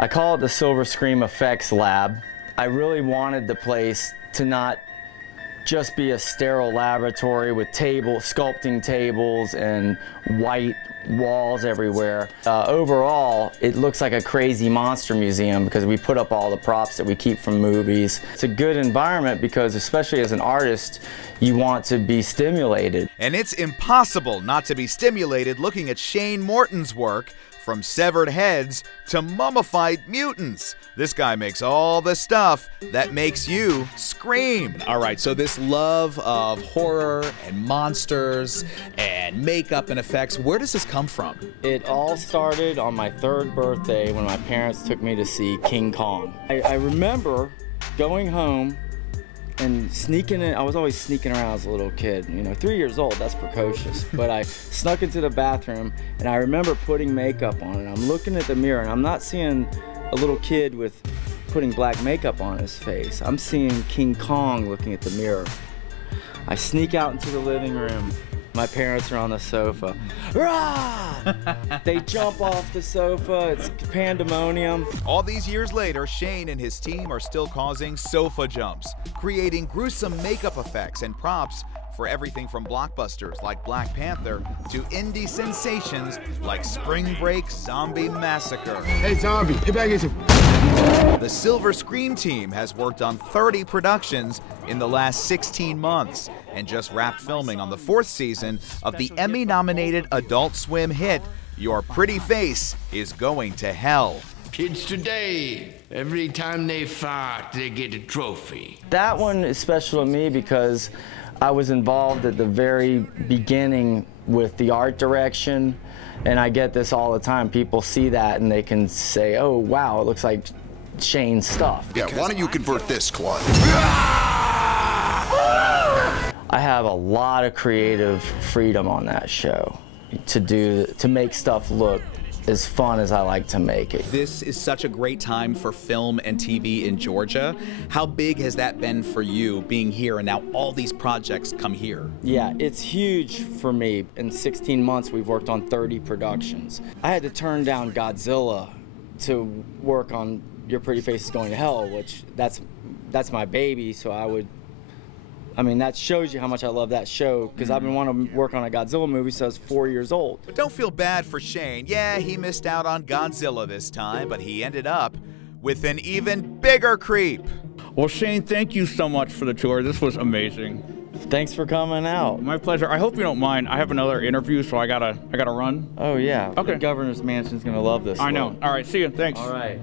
I call it the Silver Scream FXLab. I really wanted the place to not just be a sterile laboratory with sculpting tables and white walls everywhere. Overall, it looks like a crazy monster museum because we put up all the props that we keep from movies. It's a good environment because, especially as an artist, you want to be stimulated. And it's impossible not to be stimulated looking at Shane Morton's work, from severed heads to mummified mutants. This guy makes all the stuff that makes you scream. All right, so this love of horror and monsters and makeup and effects, where does this come from? It all started on my 3rd birthday when my parents took me to see King Kong. I remember going home and sneaking in. I was always sneaking around as a little kid. You know, 3 years old, that's precocious. But I snuck into the bathroom and I remember putting makeup on and I'm looking at the mirror and I'm not seeing a little kid with putting black makeup on his face. I'm seeing King Kong looking at the mirror. I sneak out into the living room. My parents are on the sofa. Rah! They jump off the sofa. It's pandemonium. All these years later, Shane and his team are still causing sofa jumps, creating gruesome makeup effects and props for everything from blockbusters like Black Panther to indie sensations like Spring Break Zombie Massacre. Hey, zombie, get back into. The Silver Scream team has worked on 30 productions in the last 16 months and just wrapped filming on the 4th season of the Emmy-nominated Adult Swim hit Your Pretty Face is Going to Hell. Kids today, every time they fart, they get a trophy. That one is special to me because I was involved at the very beginning with the art direction, and I get this all the time. People see that and they can say, oh, wow, it looks like Shane's stuff. Yeah, why don't you convert this, Claude? I have a lot of creative freedom on that show to make stuff look as fun as I like to make it. This is such a great time for film and TV in Georgia. How big has that been for you, being here and now all these projects come here? Yeah, it's huge for me. In 16 months, we've worked on 30 productions. I had to turn down Godzilla to work on Your Pretty Face is Going to Hell, which that's my baby, so I mean, that shows you how much I love that show, because I've been wanting to work on a Godzilla movie since I was 4 years old. Don't feel bad for Shane. Yeah, he missed out on Godzilla this time, but he ended up with an even bigger creep. Well, Shane, thank you so much for the tour. This was amazing. Thanks for coming out. My pleasure. I hope you don't mind. I have another interview, so I gotta run. Oh yeah. Okay. The governor's mansion's gonna love this. I know. All right. See you. Thanks. All right.